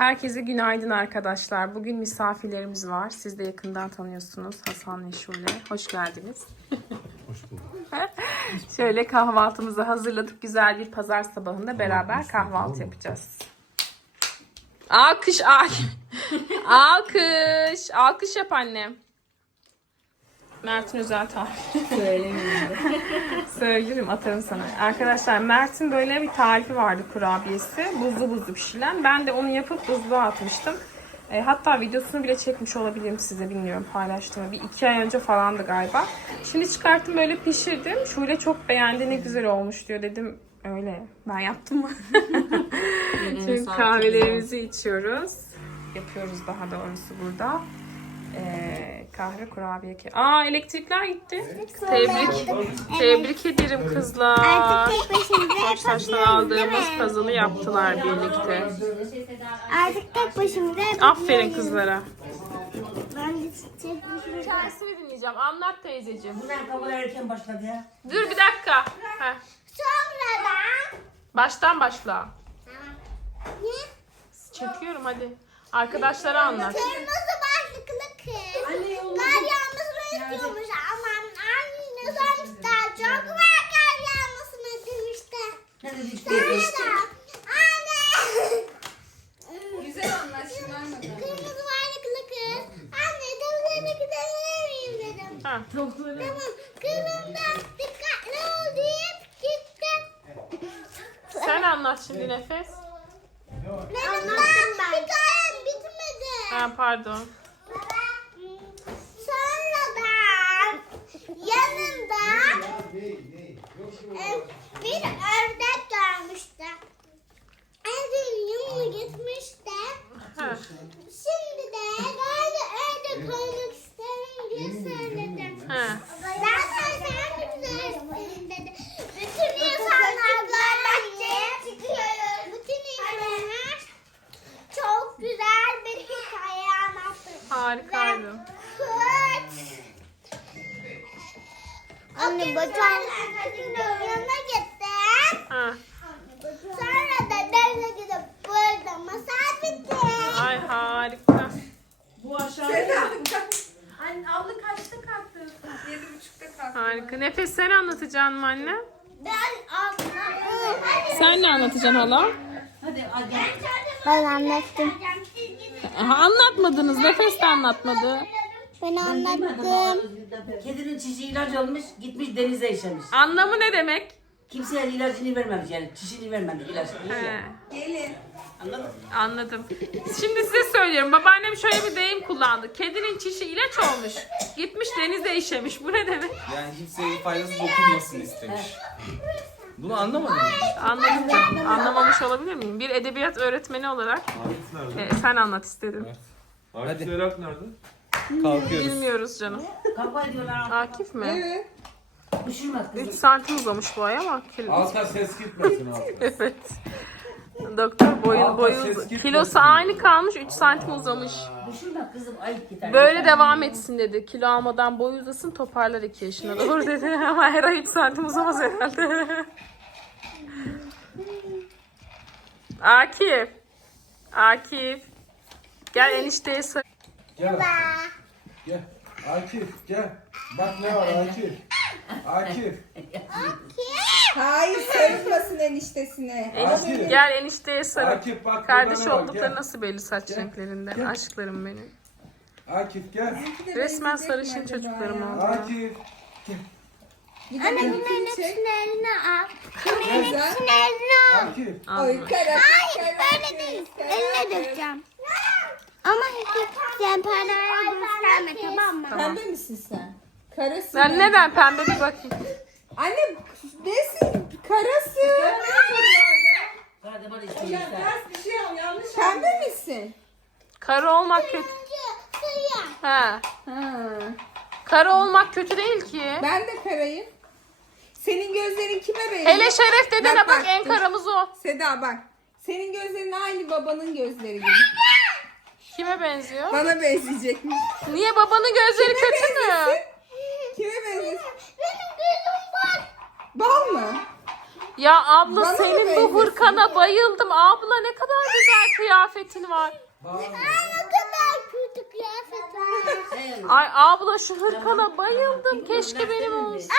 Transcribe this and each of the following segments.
Herkese günaydın arkadaşlar. Bugün misafirlerimiz var. Siz de yakından tanıyorsunuz. Hasan ve Şule. Hoş geldiniz. Hoş bulduk. Şöyle kahvaltımızı hazırladık. Güzel bir pazar sabahında beraber kahvaltı yapacağız. Alkış ay. Alkış. Alkış yap annem. Mert'in özel tarifi. Söylerim atarım sana. Arkadaşlar Mert'in böyle bir tarifi vardı kurabiyesi. Buzlu buzlu pişirilen. Ben de onu yapıp buzluğa atmıştım. E, hatta videosunu bile çekmiş olabilirim size bilmiyorum paylaştım. mı? Bir iki ay önce falandı galiba. Şimdi çıkarttım böyle pişirdim. Şule çok beğendi ne güzel olmuş diyor dedim. Öyle ben yaptım mı? Şimdi kahvelerimizi içiyoruz. Yapıyoruz daha doğrusu burada. Ee, kahve kurabiye ke- Aa elektrikler gitti. Tebrik. Tebrik ederim kızlar. Artık tek başımıza Koçtaş'tan yapabiliyoruz aldığımız mi? puzzle'ı yaptılar birlikte. Artık tek başımıza yapabiliyoruz. Aferin kızlara. Ben de tek başımıza. Hikayesini dinleyeceğim. Anlat teyzeciğim. Bunlar kabul erken başladı ya. Dur bir dakika. Heh. Sonra da Baştan başla. ne? Çekiyorum hadi. Arkadaşlara anlat. Kırmızı başlıklı kız. Kar yağmasını istiyormuş ama anne sormuşlar. Çok var kar yağmasını demişti. Ne dedi işte? Sonra da anne. Güzel şimdi anlat. Kırmızı başlıklı kız. Anne gidebilir miyim dedim. Ha. Tamam. Kızım da dikkatli ol deyip gitti. Sen anlat şimdi Nefes. Benim daha hikayem bitmedi. Ha pardon. Yanında e, bir ördek Evin yanına gitmişti. Ha. Şimdi de ben de ördek olmak isterim diye söyledim. Ha. Zaten sen de güzelsin dedi. Bütün insanlar bahçeye çıkıyoruz. Bütün insanlar çok güzel bir hikaye anlattı. Harikaydı. Kurt. Anne bacağım. yanına gittim. Ha. Sonra da denize gidip burada masal bitti. Ay harika. Bu aşağı. Anne abla kaçta kalktı? Yedi buçukta Harika. Nefes sen anlatacaksın mı anne? Ben anlattım. Sen ne anlatacaksın hala? Hadi hadi. Ben anlattım. Aha, anlatmadınız. Nefes de anlatmadı. Ben anlattım. Kedinin çişi ilaç almış gitmiş denize işemiş. Anlamı ne demek? Kimseye ilacını vermemiş yani çişini vermemiş ilaç. Gelin. Anladın mı? anladım. Şimdi size söylüyorum. Babaannem şöyle bir deyim kullandı. Kedinin çişi ilaç olmuş. Gitmiş denize işemiş. Bu ne demek? Yani kimseye faydası dokunmasın istemiş. Bunu anlamadın mı? Anladım. Anlamamış olabilir miyim? Bir edebiyat öğretmeni olarak Arif nerede? e, sen anlat istedim. Arif Zerak nerede? Kalkıyoruz. Bilmiyoruz canım. Kavga ediyorlar. Akif mi? Düşürmez 3 kızım. santim uzamış bu ay ama. Alta ses gitmesin abi. Evet. Doktor boyun Alta boyu ses gitmesin. kilosu aynı kalmış 3 santim uzamış. Kızım ayıp gider. Böyle devam etsin dedi. Kilo almadan boy uzasın toparlar 2 yaşına doğru dedi. Ama her ay 3 santim uzamaz herhalde. Akif. Akif. Gel enişteye sar. Gel. Gel. Akif gel. Bak ne var Akif. Akif. Hayır sarılmasın eniştesine. Enişte, gel enişteye sarıl. Akif bak. Kardeş oldukları Gel. nasıl belli saç renklerinden. Gel. Aşklarım benim. Akif gel. Resmen sarışın çocuklarım oldu. Akif. Anne bunların hepsini eline al. Bunların Güzel. hepsini eline al. Akif. Oy kara. Hayır böyle değil. Eline dökeceğim. Ama hiç sen parayı gösterme tamam mı? Pembe misin sen? Karasın. Ben neden pembe bir bakayım. Anne nesin? Karasın. Hadi bana işte Ya bir şey al yanlış Pembe misin? Karı olmak kötü. Ha. Ha. Karı olmak kötü değil ki. Ben de karayım. Senin gözlerin kime benziyor? Hele Şeref dedene Bak, bak, bak, en dur. karamız o. Seda bak. Senin gözlerin aynı babanın gözleri gibi. Kime benziyor? Bana benzeyecekmiş. Niye babanın gözleri kötü mü? benzesin? Kime benzesin? Benim gözüm Bal mı? Ya abla Bana mı senin bu benzesin? hırkana bayıldım. Abla ne kadar güzel kıyafetin var. Ne kadar kötü kıyafet var. Ay abla şu hırkana bayıldım. Keşke benim olsa.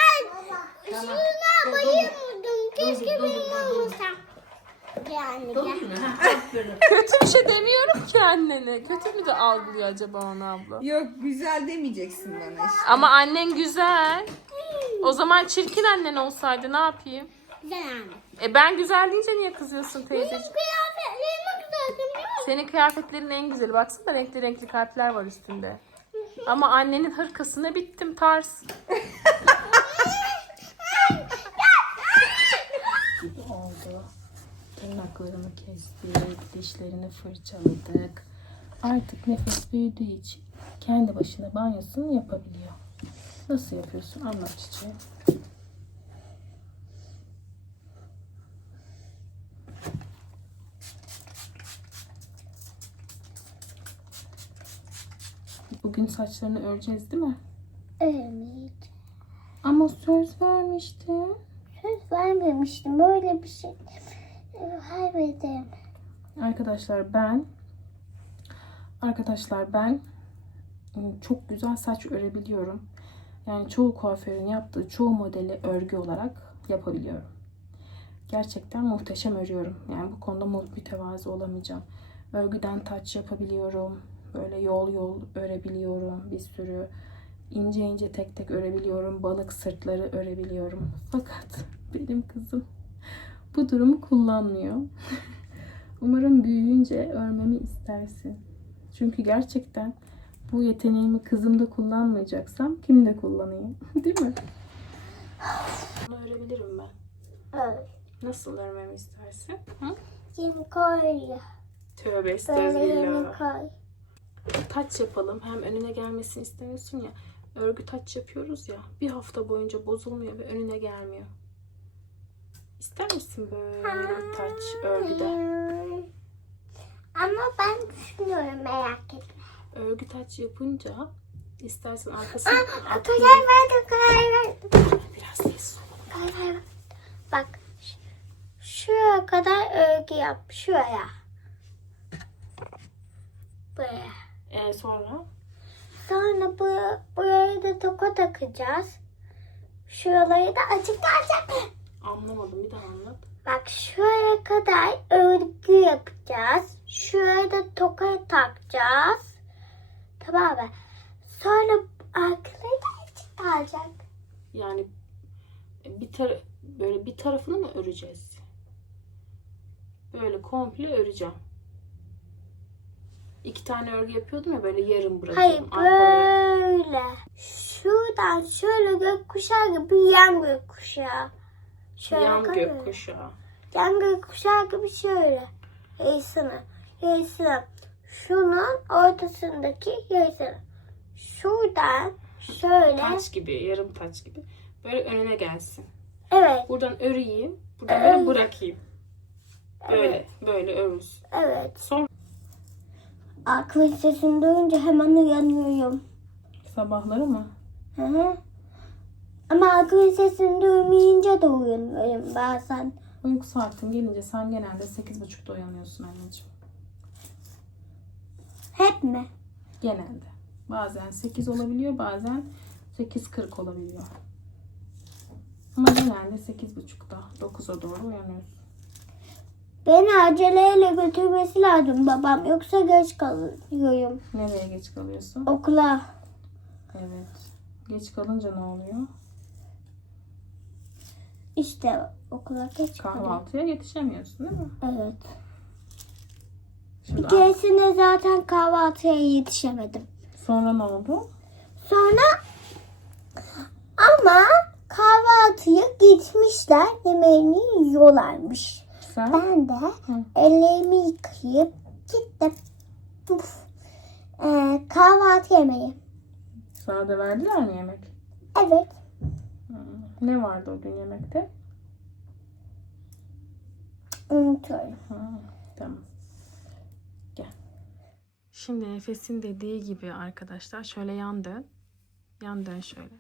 Şuna bayılmadım. Keşke benim olmasam. Yani de. Kötü bir şey demiyorum ki annene. Kötü mü de algılıyor acaba onu abla? Yok güzel demeyeceksin bana işte. Ama annen güzel. O zaman çirkin annen olsaydı ne yapayım? Güzel. E ben güzel deyince niye kızıyorsun teyzeciğim? Kıyafetlerime güzel değil mi? Senin kıyafetlerin en güzeli. Baksana renkli renkli kalpler var üstünde. Ama annenin hırkasına bittim tarz. oldu. Tırnaklarını kestik, dişlerini fırçaladık. Artık nefes büyüdüğü için kendi başına banyosunu yapabiliyor. Nasıl yapıyorsun? Anlat çiçeği. Bugün saçlarını öreceğiz değil mi? Evet. Ama söz vermiştim. Söz vermemiştim. Böyle bir şey. Haybedim. Arkadaşlar ben Arkadaşlar ben ım, çok güzel saç örebiliyorum. Yani çoğu kuaförün yaptığı çoğu modeli örgü olarak yapabiliyorum. Gerçekten muhteşem örüyorum. Yani bu konuda mütevazı olamayacağım. Örgüden taç yapabiliyorum. Böyle yol yol örebiliyorum bir sürü. ince ince tek tek örebiliyorum. Balık sırtları örebiliyorum. Fakat benim kızım bu durumu kullanmıyor. Umarım büyüyünce örmemi istersin. Çünkü gerçekten bu yeteneğimi kızımda kullanmayacaksam kimde kullanayım? Değil mi? Bunu örebilirim ben. Evet. Nasıl örmemi istersin? Hı? Yemi koy. Tövbe estağfurullah. koy. Taç yapalım. Hem önüne gelmesini istemiyorsun ya. Örgü taç yapıyoruz ya. Bir hafta boyunca bozulmuyor ve önüne gelmiyor. İster misin böyle bir taç örgüde? Ama ben düşünüyorum merak etme. Örgü taç yapınca istersen arkasını Karar verdim karar verdim. biraz ol. Karar verdim. Bak. Şuraya kadar örgü yap. Şuraya. Buraya. Ee, sonra Sonra bu, buraya da toka takacağız. Şuraları da açık kalacak. anlamadım bir daha anlat. Bak şuraya kadar örgü yapacağız. Şuraya da toka takacağız. Tamam mı? Sonra arkaları da açık kalacak. Yani bir tar böyle bir tarafını mı öreceğiz? Böyle komple öreceğim. İki tane örgü yapıyordum ya böyle yarım Hayır bırakıyordum. arkaları. böyle. Şuradan şöyle gökkuşağı gibi yan gökkuşağı. Şöyle Yan gökkuşağı. Yan gökkuşağı gibi şöyle. Yaysana. Yaysana. Şunun ortasındaki yaysana. Şuradan şöyle. Taç gibi, yarım taç gibi. Böyle önüne gelsin. Evet. Buradan öreyim, buradan böyle bırakayım. Böyle, böyle örülsün. Evet. Sonra Akıl sesini duyunca hemen uyanıyorum. sabahları mı? Hı hı. Ama akıl sesini duymayınca da uyanıyorum bazen. Uyku saatin gelince sen genelde 8.30'da uyanıyorsun anneciğim. Hep mi? Genelde. Bazen 8 olabiliyor, bazen 8.40 olabiliyor. Ama genelde 8.30'da, 9'a doğru uyanıyorsun. Beni aceleyle götürmesi lazım babam. Yoksa geç kalıyorum. Nereye geç kalıyorsun? Okula. Evet. Geç kalınca ne oluyor? İşte okula geç kalıyorum. Kahvaltıya yetişemiyorsun değil mi? Evet. Şimdi Bir keresinde zaten kahvaltıya yetişemedim. sonra ne oldu? Sonra ama kahvaltıya gitmişler. Yemeğini yiyorlarmış. Sen? Ben de ellerimi yıkayıp gittim. Uf. Ee, kahvaltı yemeği. Sana da verdiler mi yemek? Evet. Ne vardı o gün yemekte? Unutuyorum. Tamam. Şimdi Nefes'in dediği gibi arkadaşlar şöyle yan dön. Yan dön şöyle.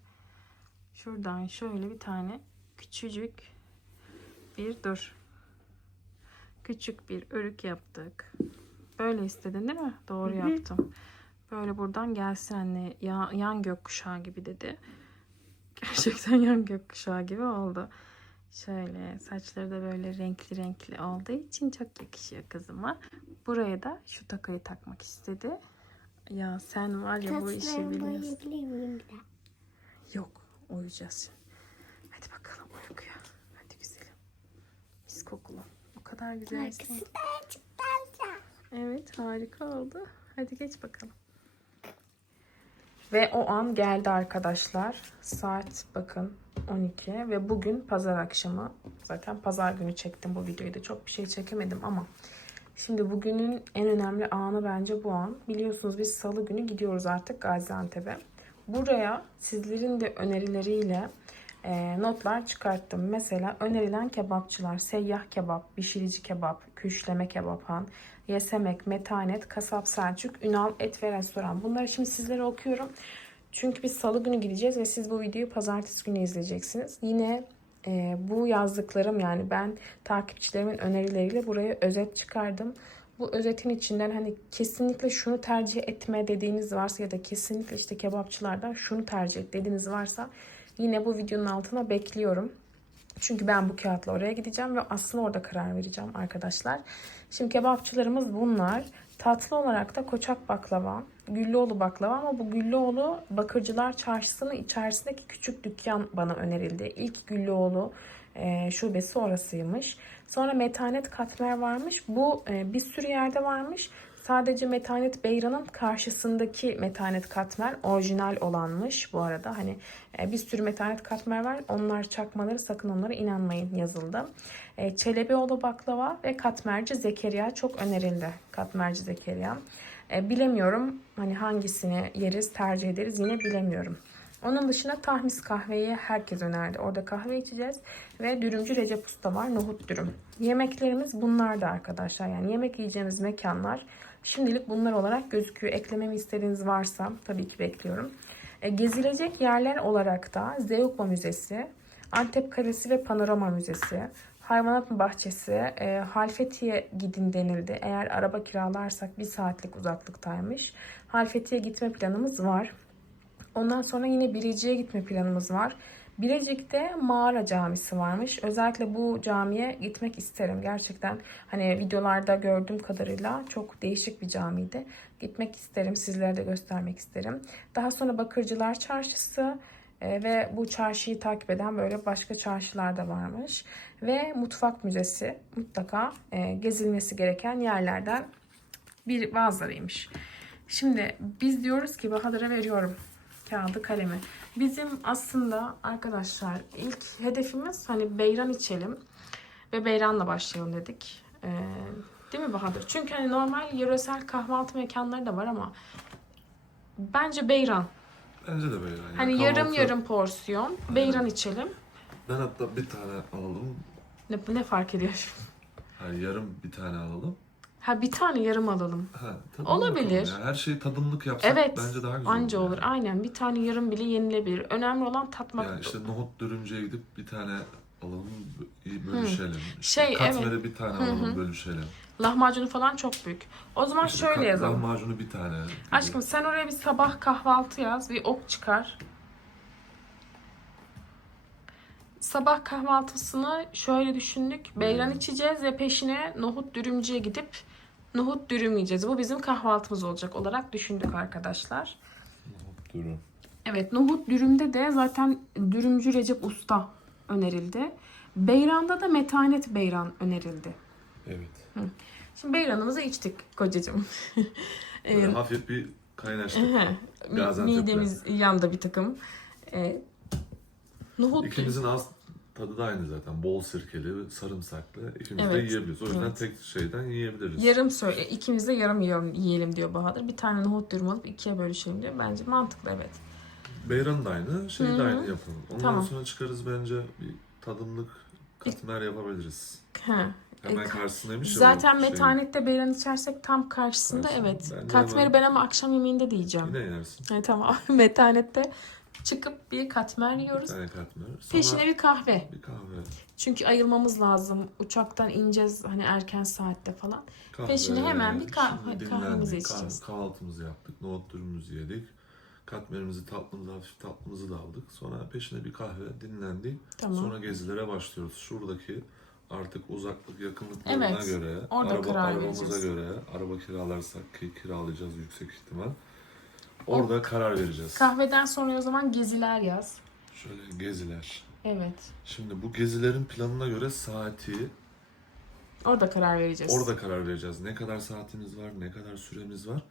Şuradan şöyle bir tane küçücük bir dur. Küçük bir örük yaptık. Böyle istedin değil mi? Doğru yaptım. Böyle buradan gelsin anne. Ya, yan gökkuşağı gibi dedi. Gerçekten yan gökkuşağı gibi oldu. Şöyle saçları da böyle renkli renkli olduğu için çok yakışıyor kızıma. Buraya da şu takayı takmak istedi. Ya sen var ya bu işi Saçlarımı biliyorsun. boyayabilir miyim bir daha? Yok uyuyacağız şimdi. Hadi bakalım uykuya. Hadi güzelim. Mis kokulu. O kadar güzelsin. Evet harika oldu. Hadi geç bakalım. Ve o an geldi arkadaşlar. Saat bakın 12 ve bugün pazar akşamı. Zaten pazar günü çektim bu videoyu da çok bir şey çekemedim ama Şimdi bugünün en önemli anı bence bu an. Biliyorsunuz biz salı günü gidiyoruz artık Gaziantep'e. Buraya sizlerin de önerileriyle e, notlar çıkarttım. Mesela önerilen kebapçılar seyyah kebap, pişirici kebap, küşleme kebaphan, yesemek, metanet, kasap Selçuk, Ünal et ve restoran. Bunları şimdi sizlere okuyorum. Çünkü biz salı günü gideceğiz ve siz bu videoyu pazartesi günü izleyeceksiniz. Yine e, bu yazdıklarım yani ben takipçilerimin önerileriyle buraya özet çıkardım. Bu özetin içinden hani kesinlikle şunu tercih etme dediğiniz varsa ya da kesinlikle işte kebapçılardan şunu tercih et dediğiniz varsa yine bu videonun altına bekliyorum. Çünkü ben bu kağıtla oraya gideceğim ve aslında orada karar vereceğim arkadaşlar. Şimdi kebapçılarımız bunlar. Tatlı olarak da koçak baklava, Güllüoğlu baklava ama bu Güllüoğlu Bakırcılar Çarşısı'nın içerisindeki küçük dükkan bana önerildi. İlk Güllüoğlu e, şubesi orasıymış. Sonra Metanet Katmer varmış. Bu e, bir sürü yerde varmış. Sadece Metanet Beyran'ın karşısındaki Metanet Katmer orijinal olanmış bu arada. Hani e, bir sürü Metanet Katmer var. Onlar çakmaları sakın onlara inanmayın yazıldı. E, Çelebioğlu baklava ve Katmerci Zekeriya çok önerildi. Katmerci Zekeriya. E, bilemiyorum hani hangisini yeriz tercih ederiz yine bilemiyorum. Onun dışında tahmis kahveyi herkes önerdi. Orada kahve içeceğiz. Ve dürümcü Recep Usta var. Nohut dürüm. Yemeklerimiz bunlar da arkadaşlar. Yani yemek yiyeceğimiz mekanlar şimdilik bunlar olarak gözüküyor. Eklememi istediğiniz varsa tabii ki bekliyorum. E, gezilecek yerler olarak da Zeugma Müzesi, Antep Kalesi ve Panorama Müzesi, Hayvanat Bahçesi, e, Halfeti'ye gidin denildi. Eğer araba kiralarsak bir saatlik uzaklıktaymış. Halfeti'ye gitme planımız var. Ondan sonra yine Bilecik'e gitme planımız var. Bilecik'te mağara camisi varmış. Özellikle bu camiye gitmek isterim. Gerçekten hani videolarda gördüğüm kadarıyla çok değişik bir camiydi. Gitmek isterim. Sizlere de göstermek isterim. Daha sonra Bakırcılar Çarşısı e, ve bu çarşıyı takip eden böyle başka çarşılar da varmış. Ve Mutfak Müzesi mutlaka e, gezilmesi gereken yerlerden bir bazılarıymış. Şimdi biz diyoruz ki Bahadır'a veriyorum kağıdı kalemi. Bizim aslında arkadaşlar ilk hedefimiz hani beyran içelim ve beyranla başlayalım dedik. Ee, değil mi Bahadır? Çünkü hani normal yöresel kahvaltı mekanları da var ama bence beyran. Bence de böyle. Yani Hani kahvaltı- yarım yarım porsiyon beyran içelim. Ben hatta bir tane alalım. Ne, ne fark ediyor? Yani yarım bir tane alalım. Ha bir tane yarım alalım. Ha, tadımlık Olabilir. olur ya. Her şeyi tadımlık yapsak Evet. bence daha güzel Anca olur. yani. Aynen. Bir tane yarım bile yenilebilir. Önemli olan tatmak. Yani işte nohut dürümcüye gidip bir tane alalım, iyi bölüşelim. İşte Şey, katmere bir tane alalım, bölüşelim. Lahmacunu falan çok büyük. O zaman İşte şöyle kat- yazalım. Lahmacunu bir tane. gibi. Aşkım sen oraya bir sabah kahvaltı yaz. Bir ok çıkar. Sabah kahvaltısını şöyle düşündük. Beyran içeceğiz ve peşine nohut dürümcüye gidip nohut dürüm yiyeceğiz. Bu bizim kahvaltımız olacak olarak düşündük arkadaşlar. Nohut dürüm. Evet nohut dürümde de zaten dürümcü Recep Usta önerildi. Beyran'da da metanet beyran önerildi. Evet. Şimdi beyranımızı içtik kocacığım. Böyle hafif bir kaynaştık. Gaziantep'le. Midemiz yandı bir takım. Ee, nohut İkimizin ağız tadı da aynı zaten. Bol sirkeli, sarımsaklı. İkimiz de Evet, yiyebiliriz. O yüzden evet. tek şeyden yiyebiliriz. yarım söyle. İkimiz de yarım yarım yiyelim diyor Bahadır. Bir tane nohut dürüm alıp ikiye bölüşelim diyor. Bence mantıklı evet. Beyran da aynı, şey de Hı hı. aynı yapalım. Ondan Tamam. sonra çıkarız bence bir tadımlık katmer yapabiliriz. Ha. Hemen E, karşısındaymış ya Zaten bu şey. metanette beyran içersek tam karşısında Karşısında. evet. Ben de Katmeri hemen- ben ama akşam yemeğinde de yiyeceğim. Yine yersin. Yani tamam metanette Çıkıp bir katmer Bir yiyoruz. tane katmer. Sonra Peşine bir kahve. bir kahve. Çünkü ayılmamız lazım. Uçaktan ineceğiz hani erken saatte falan. kahve. Peşine hemen bir kah- Şimdi dinlendik, kahvemizi kah- içeceğiz. Kahvaltımızı yaptık. Nohut dürümümüzü yedik. Katmerimizi, tatlımızı, hafif tatlımızı da aldık. Sonra peşine bir kahve, dinlendik. Tamam. Sonra gezilere başlıyoruz. Şuradaki artık uzaklık yakınlıklarına Evet, göre, orada araba, karar arabamıza vereceğiz. göre, araba kiralarsak ki kiralayacağız yüksek ihtimal. Orada karar vereceğiz. Kahveden sonra o zaman geziler yaz. Şöyle geziler. Evet. Şimdi bu gezilerin planına göre saati Orada karar vereceğiz. orada karar vereceğiz. Ne kadar saatimiz var, ne kadar süremiz var.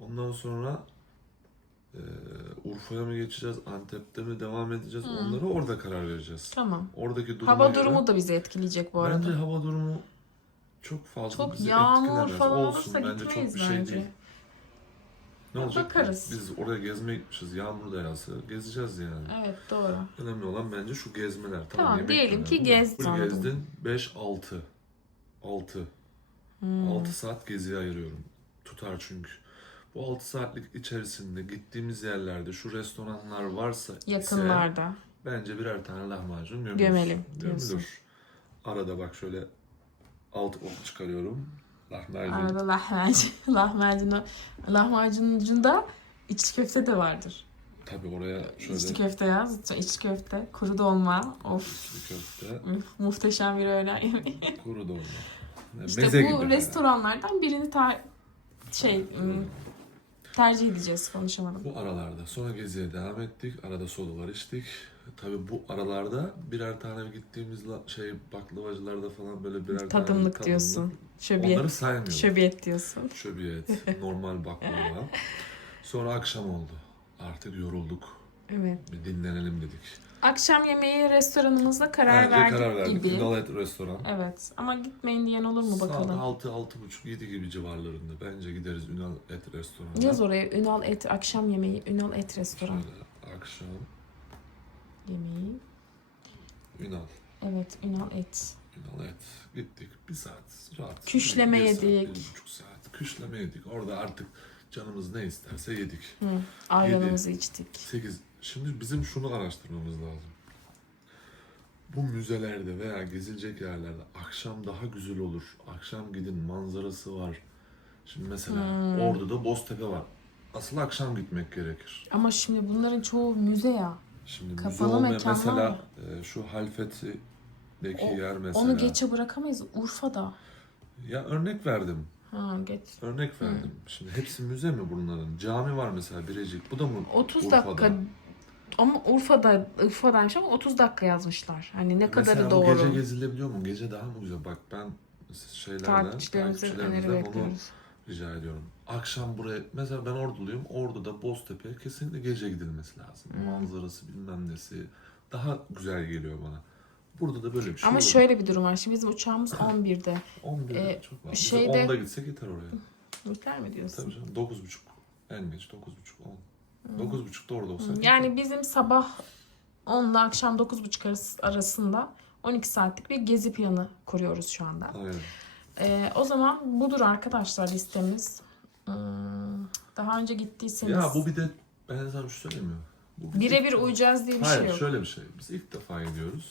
Ondan sonra e, Urfa'ya mı geçeceğiz, Antep'te mi devam edeceğiz? Onları orada karar vereceğiz. Tamam. Oradaki duruma Hava göre- durumu da bizi etkileyecek bu arada. Bence hava durumu çok fazla Çok bizi yağmur etkilemez. falan Olsun olursa bence çok gitmeyiz bir şey bence. değil. Ne olacak? Bakarız. Biz oraya gezmeye gitmişiz. Yağmur da yağsa gezeceğiz yani. Evet doğru. Önemli olan bence şu gezmeler. Tamam, yemek diyelim ki gezdin, gezdin 5 6 6 Hmm. 6 saat geziye ayırıyorum. Tutar çünkü. Bu 6 saatlik içerisinde gittiğimiz yerlerde şu restoranlar varsa ise Yakınlarda. bence birer tane lahmacun gömülür. Gömelim. Gömülür. Arada bak şöyle alt ok çıkarıyorum. Lahmacun. Arada lahmacun. lahmacun lahmacuncunda içli köfte de vardır. Tabii oraya şöyle İçli köfte yaz. İçli köfte, kuru dolma. Of. içli köfte, üf, muhteşem bir öğlen yemeği. kuru dolma. Yani İşte meze bu gibi. restoranlardan birini ta- şey tercih edeceğiz konuşamadım. Bu aralarda sonra geziye devam ettik. Arada sodalar içtik. Tabii bu aralarda birer tane gittiğimiz la- şey baklavacılarda falan böyle birer tane Tadımlık diyorsun. Şöbiyet. Onları saymıyorum. Şöbiyet diyorsun. Şöbiyet, normal baklava. Sonra akşam oldu. Artık yorulduk. Evet. Bir dinlenelim dedik. Akşam yemeği restoranımızda karar Bence verdik karar verdik. gibi. Ünal Et restoran. Evet. Ama gitmeyin diyen olur mu Saat bakalım? 6, 6.30, 7 gibi civarlarında. Bence gideriz Ünal Et restoranına. Yaz oraya Ünal Et akşam yemeği Ünal Et restoran Şöyle akşam yemeği. Ünal. Evet Ünal Et. Ünal Et. Gittik. Bir saat rahat. Küşleme bir saat, yedik. bir buçuk saat. Küşleme yedik. Orada artık canımız ne isterse yedik. Hı. Ayranımızı içtik. 8. Şimdi bizim şunu araştırmamız lazım. Bu müzelerde veya gezilecek yerlerde akşam daha güzel olur. Akşam gidin manzarası var. Şimdi mesela Hmm. Ordu'da Boztepe var. Asıl akşam gitmek gerekir. Ama şimdi bunların çoğu müze ya. Şimdi müze Kapalı olmayan mekanlar mesela e, şu Halfeti'deki O- yer mesela. Onu geçe bırakamayız. Urfa'da. Ya örnek verdim. Ha geç. Örnek verdim. Şimdi hepsi müze mi bunların? Cami var mesela Birecik. Bu da mı 30 Urfa'da? dakika ama Urfa'da Urfa'daymış ama 30 dakika yazmışlar. Hani ne kadarı Mesela doğru. bu gece gezilebiliyor mu? Gece daha mı güzel? Bak ben şeylerden, Takipçilerimizin öneri takipçilerimizden bekliyoruz. rica ediyorum. Akşam buraya, mesela ben Orduluyum. Ordu'da Boztepe kesinlikle gece gidilmesi lazım. Hmm. Manzarası bilmem nesi daha güzel geliyor bana. Burada da böyle bir şey Ama olur. şöyle bir durum var. Şimdi bizim uçağımız 11'de. 11 e, çok var. Biz şeyde- 10'da gitsek yeter oraya. Miktar mı diyorsun? Tabii canım 9.30 en geç 9.30 10. 9.30'da orada olsak. Yani bizim sabah 10 ile akşam 9.30 arası- arasında 12 saatlik bir gezi planı kuruyoruz şu anda. Aynen. Ee, o zaman budur arkadaşlar listemiz. Hmm, daha önce gittiyseniz Ya bu bir de ben sana bir şey? Bu biz birebir ilk- uyacağız diye bir Hayır şey yok. şöyle bir şey. Biz ilk defa gidiyoruz.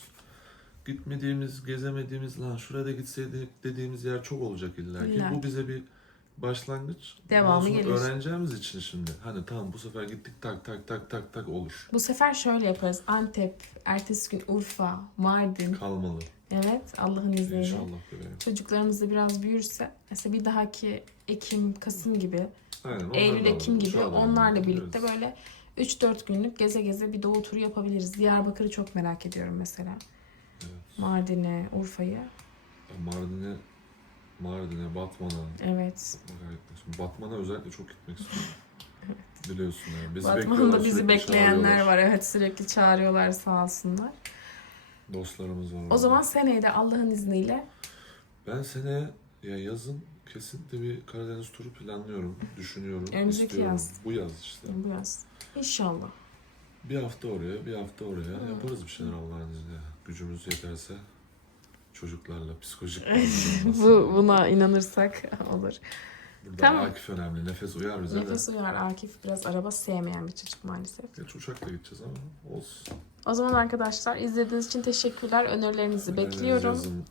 Gitmediğimiz, gezemediğimiz lan şuraya da gitseydik dediğimiz yer çok olacak illa ki. Bu bize bir başlangıç. Devamı gelir. Öğreneceğimiz için şimdi. Hani tamam bu sefer gittik tak tak tak tak tak olur. Bu sefer şöyle yaparız. Antep, ertesi gün Urfa, Mardin. Kalmalı. Evet Allah'ın izniyle. İnşallah bebeğim. Çocuklarımız da biraz büyürse mesela bir dahaki Ekim, Kasım gibi, Aynen. Eylül, Ekim gibi onlarla birlikte böyle 3-4 günlük geze geze bir doğu turu yapabiliriz. Diyarbakır'ı çok merak ediyorum mesela. Evet. Mardin'e, Urfa'yı. Mardin'e, Mardin'e, Batman'a. Evet. Batman'a özellikle çok gitmek istiyorum. Biliyorsun yani. Bizi Batman'da bizi bekleyenler var. Evet sürekli çağırıyorlar sağ olsunlar. Dostlarımız var. O orada. zaman seneye de Allah'ın izniyle Ben sene ya yazın kesinlikle bir Karadeniz turu planlıyorum, düşünüyorum, Önümüzdeki istiyorum. yaz. Bu yaz işte. bu yaz inşallah. Bir hafta oraya, bir hafta oraya yaparız bir şeyler Allah'ın izniyle. Gücümüz yeterse çocuklarla psikolojik bu buna inanırsak olur. Burada Tamam. Akif önemli. Nefes uyar bize Nefes de. uyar Akif biraz araba sevmeyen bir çocuk maalesef. Geç uçakla gideceğiz ama olsun. O zaman arkadaşlar izlediğiniz için teşekkürler. Önerilerinizi bekliyorum. Yazın.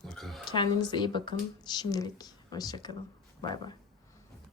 Kendinize iyi bakın. Şimdilik hoşçakalın. Bay bay.